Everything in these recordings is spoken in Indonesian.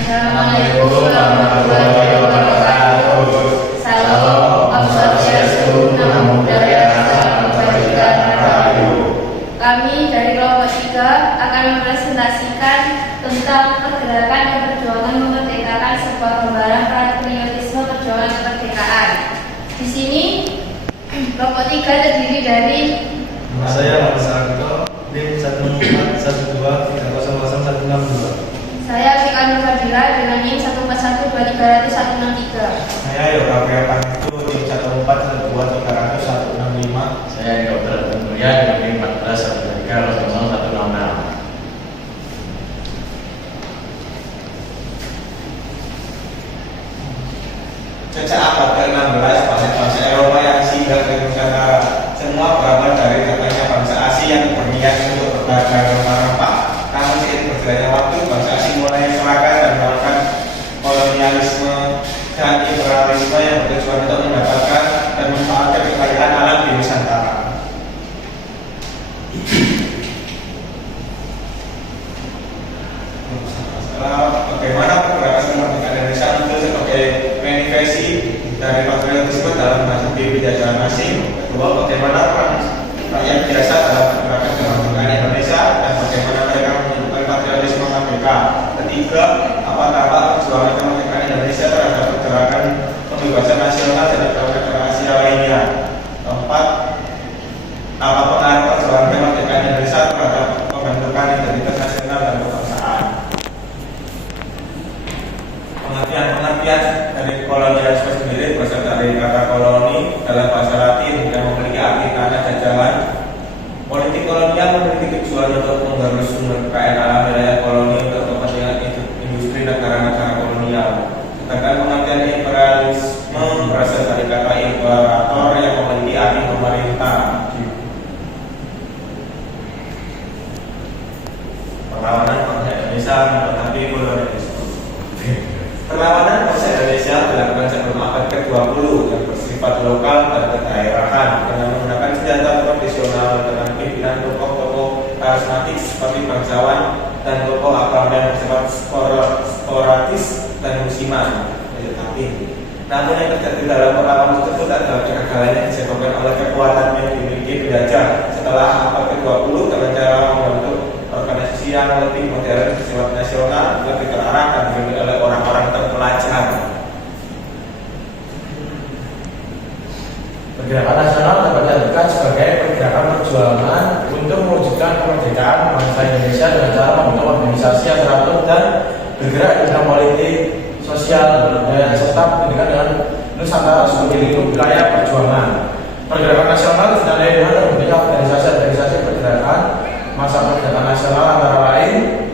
Assalamualaikum warahmatullahi wabarakatuh. Salam, Om Swastiastu, Namo Buddhaya, Salam Kebajikan Rahayu. Kami dari kelompok 3 akan mempresentasikan tentang pergerakan dan perjuangan memerdekakan sebuah gambaran patriotisme perjuangan kemerdekaan. Di sini kelompok 3 terdiri dari saya Mas Arto, NIM 14123000162. saya Fika Nur Fadila dengan NIM 14123163. Saya Yoga Pria Pangestu, NIM 14123000165. Saya Dr. Tentuya dengan NIM 141300166. Sejak abad ke-16, bangsa Eropa yang singgah ke Nusantara semua berawal dari datangnya bangsa asing yang berniat untuk berdagang rempah-rempah. Namun seiring berjalannya waktu, bangsa asing mulai seragam dan melakukan kolonialisme dan imperialisme yang bertujuan untuk mendapatkan dan memanfaatkan kekayaan alam di Nusantara. Bagaimana pergerakan kemerdekaan Indonesia itu sebagai manifestasi dari patriotisme dalam menghadapi penjajahan asing. Kedua, bagaimana rakyat biasa dalam pergerakan kemerdekaan Indonesia dan bagaimana mereka menunjukkan patriotisme merdeka. Ketiga, apa dampak perjuangan kemerdekaan Indonesia terhadap pergerakan pembebasan nasional dan negara-negara Asia lainnya. Keempat, apa pengaruh perjuangan kemerdekaan Indonesia terhadap pembentukan identitas nasional dan kebangsaan. Pengertian dari kolonialisme sendiri berasal dari kata koloni dalam bahasa Latin yang memiliki arti tanah jajahan. Politik kolonial memiliki tujuan untuk menggarus sumber kekayaan alam wilayah koloni untuk kepentingan industri negara-negara kolonial. Sedangkan pengertian imperialisme berasal dari kata imperator yang memiliki arti pemerintah. Perlawanan bangsa Indonesia menghadapi kolonialisme. Perlawanan bangsa Indonesia dilakukan sebelum abad ke-20 yang bersifat lokal dan kedaerahan dengan menggunakan senjata tradisional dengan pimpinan tokoh-tokoh karismatik seperti bangsawan dan tokoh agama yang bersifat sporadis dan musiman. Namun yang terjadi dalam perlawanan tersebut adalah kegagalan yang disebabkan oleh kekuatan yang dimiliki penjajah setelah abad ke-20 dengan cara membentuk organisasi yang lebih modern, bersifat nasional, lebih terarah dan dipimpin oleh orang-orang terpelajar. Pergerakan nasional dapat diartikan sebagai pergerakan perjuangan untuk mewujudkan kemerdekaan bangsa Indonesia dengan cara membentuk organisasi yang teratur dan bergerak di bidang politik, sosial, dan serta pendidikan dengan Nusantara sebagai lingkup wilayah perjuangan. Pergerakan nasional ditandai dengan terbentuknya organisasi-organisasi pergerakan masa pergerakan nasional antara lain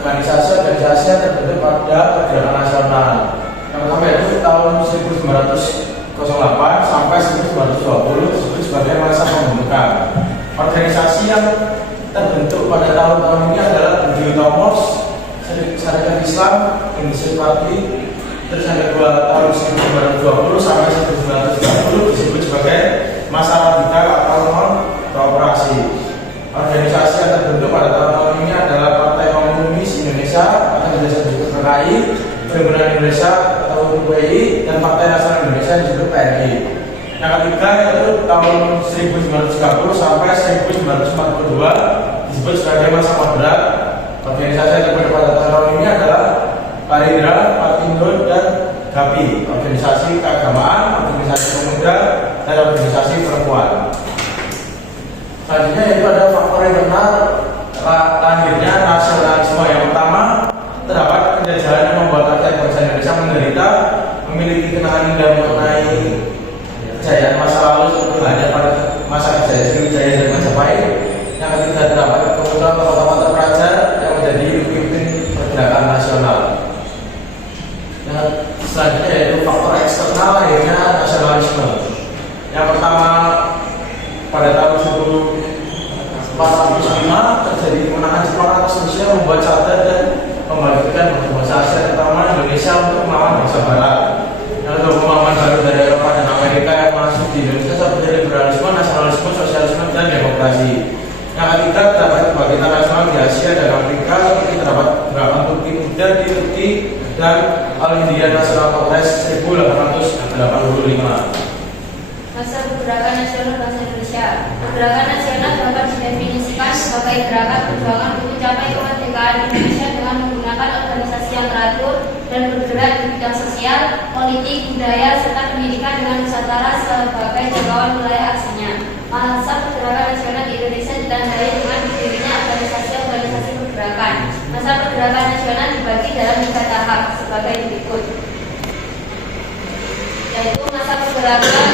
organisasi-organisasi yang terbentuk pada pergerakan nasional. Yang pertama yaitu tahun 1908 sampai 1920 disebut sebagai masa pembentukan. Organisasi yang terbentuk pada tahun-tahun ini adalah Budi Utomo, Syarikat Islam, Indonesia Party. Terus yang kedua tahun 1920 sampai 1930 disebut sebagai masa radikal atau non kooperasi. Organisasi yang terbentuk pada tahun-tahun ini adalah Partai Komunis Indonesia atau biasa disebut PKI, Gabungan Indonesia atau UPI, dan Partai Nasional Indonesia yang disebut PNI. Yang ketiga yaitu tahun 1930 sampai 1942 disebut sebagai masa moderat. Organisasi yang terbentuk pada tahun ini adalah Parindra, Partindo, dan GAPI, organisasi keagamaan, organisasi pemuda, dan organisasi perempuan. Selanjutnya yaitu ada faktor internal lahirnya nasionalisme. Yang pertama, terdapat penjajahan yang membuat rakyat bangsa Indonesia menderita, memiliki kenangan indah mengenai kejayaan masa lalu seperti hanya pada masa kejayaan Sriwijaya dan Majapahit. Yang ketiga, terdapat kemunculan tokoh-tokoh terpelajar yang menjadi pemimpin pergerakan nasional. Yang selanjutnya yaitu faktor eksternal lahirnya nasionalisme. Yang pertama, pada tahun 1405 terjadi kemenangan Jepang atas Rusia membuat sadar dan membalikkan bangsa Asia terutama Indonesia untuk melawan bangsa Barat. Yang kedua, pemahaman baru dari Eropa dan Amerika yang masuk di Indonesia seperti liberalisme, nasionalisme, sosialisme, dan demokrasi. Yang ketiga, terdapat kebangkitan nasional dan All India National Congress 1885. Masa pergerakan nasional bangsa Indonesia. Pergerakan nasional dapat didefinisikan sebagai gerakan perjuangan untuk mencapai kemerdekaan Indonesia dengan menggunakan organisasi yang teratur dan bergerak di bidang sosial, politik, budaya, serta pendidikan dengan Nusantara sebagai jangkauan wilayah aksinya. Masa pergerakan nasional di Indonesia ditandai dengan berdirinya organisasi-organisasi pergerakan. Masa pergerakan nasional dibagi dalam 3 tahap sebagai berikut, yaitu masa pergerakan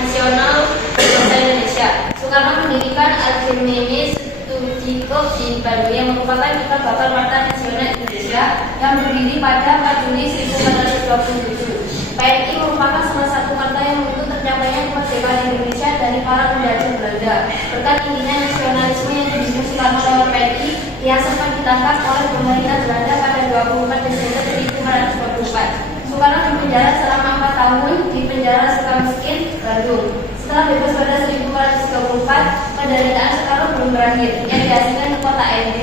nasional bangsa Indonesia. Soekarno mendirikan Al-Jurmini Studico di Bandung yang merupakan cikal bakal Partai Nasional Indonesia yang berdiri pada 4 Juni 1427. PNI merupakan salah satu partai yang menuntut tercapainya kemerdekaan Indonesia dari para penjajah Belanda. Berkat tingginya nasionalisme yang dimiliki Soekarno lewat PNI, ia sempat ditangkap oleh pemerintah Belanda pada 24 Desember 1944. Soekarno dipenjara selama 4 tahun di penjara Sukamiskin, Bandung. Setelah bebas pada 1934, penderitaan Soekarno belum berakhir. Ia diasingkan ke kota ND,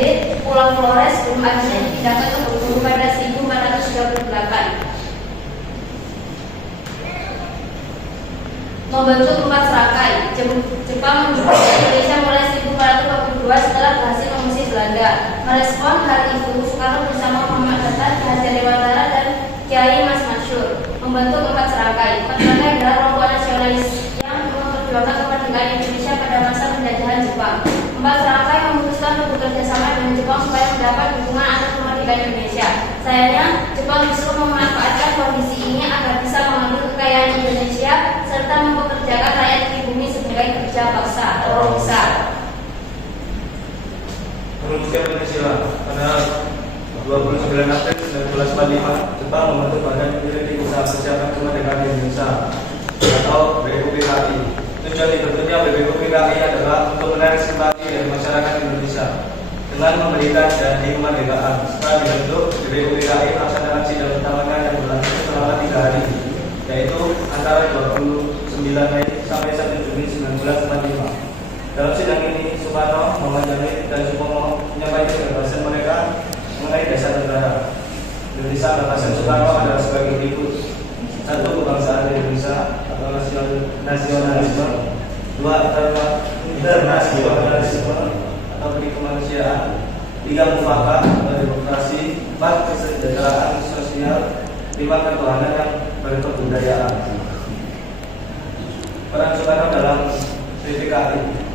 Pulau Flores, belum akhirnya dipindahkan ke Bengkulu pada 1438. Membentuk 4 serangkai. Jepang menduduki Indonesia mulai 1442 setelah berhasil mengusir Belanda. Merespon hal itu, Soekarno bersama Muhammad Hatta, Ki Hajar Dewantara, dan Kiai Mas Mansur membentuk 4 serangkai. 4 serangkai adalah rombongan nasionalis yang memperjuangkan kemerdekaan Indonesia pada masa penjajahan Jepang. 4 serangkai memutuskan untuk bekerja sama dengan Jepang supaya mendapat dukungan atas kemerdekaan Indonesia. Sayangnya, Jepang justru memanfaatkan kondisi ini agar bisa mengambil kekayaan Indonesia serta mempekerjakan rakyat pribumi sebagai kerja paksa atau rohisa. Merumuskan Pancasila pada 29 April 1945, Jepang membentuk Badan Peneliti Usaha Persiapan Kemerdekaan Indonesia atau BPUPKI. Tujuan dibentuknya BPUPKI adalah untuk menarik simpati dari masyarakat Indonesia dengan memberikan janji kemerdekaan. Setelah dibentuk, BPUPKI melaksanakan sidang pertamanya yang berlangsung selama 3 hari, yaitu antara 29 Mei sampai 1 Juni 1945. Dalam sidang ini, Soekarno, Muhammad Jamil, dan Supomo menyampaikan gagasan mereka mengenai dasar negara. Indonesia gagasan Soekarno adalah sebagai berikut: 1. Kebangsaan Indonesia atau nasionalisme. 2. Internasionalisme atau kemanusiaan. 3. Mufakat atau demokrasi. 4. Kesejahteraan sosial. 5. Ketuhanan yang berkebudayaan. Peran Soekarno dalam BPKI.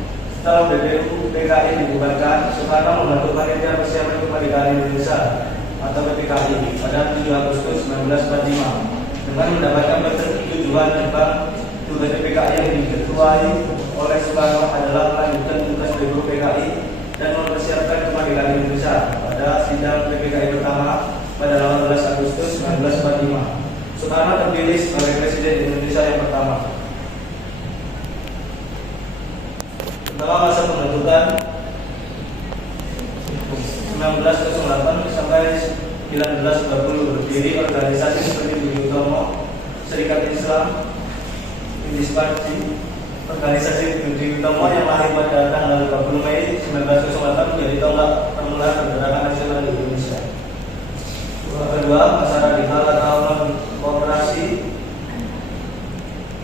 Setelah BPUPKI dibubarkan, Soekarno membentuk Panitia Persiapan Kemerdekaan Indonesia atau PPKI pada 7 Agustus 1945 dengan mendapatkan persetujuan Jepang. Tugas PPKI yang diketuai oleh Soekarno adalah melanjutkan tugas BPUPKI dan mempersiapkan kemerdekaan Indonesia. Pada sidang PPKI pertama pada 18 Agustus 1945, Soekarno terpilih sebagai Presiden Indonesia yang pertama. Setelah masa pembentukan 1908 sampai 1920, berdiri organisasi seperti Budi Utomo, Serikat Islam, Indis Party. Organisasi Budi Utomo yang lahir pada tanggal 20 Mei 1908 menjadi tonggak permulaan pergerakan nasional di Indonesia. Kedua, masa radikal atau non-koperasi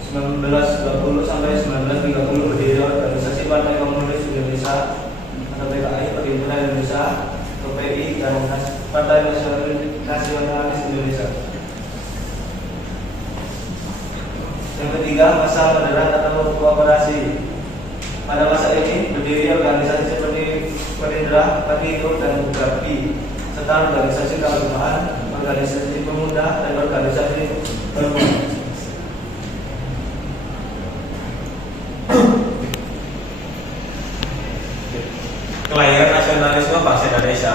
1920 sampai 1930, berdiri organisasi Partai Komunis Indonesia atau PKI, Perhimpunan Indonesia (PPI), dan Partai Nasionalis Indonesia. Yang ketiga, masa moderat atau kooperasi. Pada masa ini berdiri organisasi seperti Perindra, Partido, dan UGAPI, serta organisasi keagamaan, organisasi pemuda, dan organisasi perempuan. Kelahiran nasionalisme bangsa Indonesia.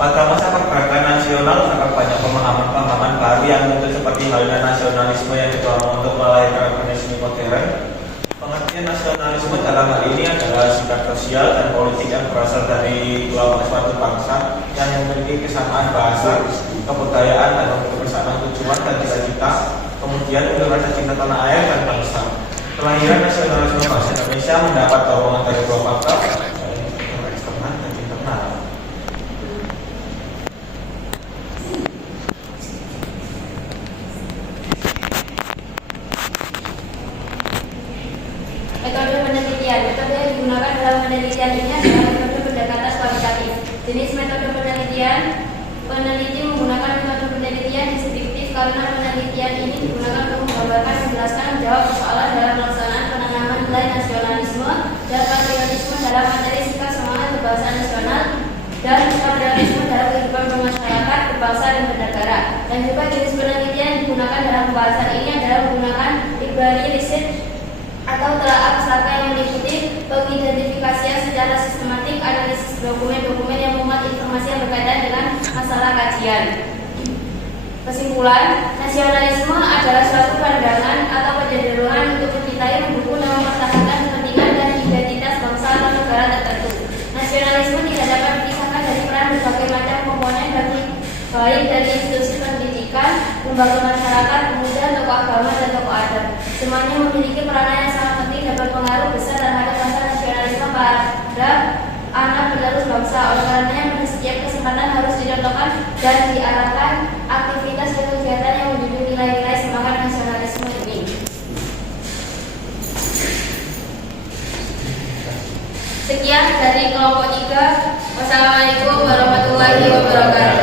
Pada masa pergerakan nasional terdapat banyak pemahaman baru yang muncul seperti halnya nasionalisme yang didorong untuk melahirkan organisasi modern. Pengertian nasionalisme dalam hal ini adalah sikap sosial dan politik yang berasal dari kelompok suatu bangsa yang memiliki kesamaan bahasa, kebudayaan, dan kebersamaan tujuan dan cita-cita, kemudian rasa cinta tanah air dan bangsa. Kelahiran nasionalisme bangsa Indonesia mendapat dorongan dari dua faktor, eksternal dan internal. karena penelitian ini digunakan untuk menggambarkan menjelaskan menjawab persoalan dalam pelaksanaan penanaman nilai nasionalisme dan patriotisme dalam materi sikap semangat kebangsaan nasional dan patriotisme dalam kehidupan bermasyarakat, berbangsa dan bernegara. Dan juga jenis penelitian yang digunakan dalam pembahasan ini adalah menggunakan library research atau telaah pustaka yang meliputi pengidentifikasian secara sistematik analisis dokumen-dokumen yang memuat informasi yang berkaitan dengan masalah kajian. Kesimpulan, nasionalisme adalah suatu pandangan atau kecenderungan untuk mencintai, mendukung, dan mempertahankan kepentingan dan identitas bangsa atau negara tertentu. Nasionalisme tidak dapat dipisahkan dari peran berbagai macam komponen baik dari institusi pendidikan, lembaga masyarakat, pemuda, tokoh agama, dan tokoh adat. Semuanya memiliki peranan yang sangat penting dan berpengaruh besar terhadap rasa nasionalisme pada anak penerus bangsa. Oleh karenanya, pada setiap kesempatan harus dicontohkan dan diarahkan aktivitas dan kegiatan yang menjunjung nilai-nilai semangat nasionalisme ini. Sekian dari kelompok 3. Wassalamualaikum warahmatullahi wabarakatuh.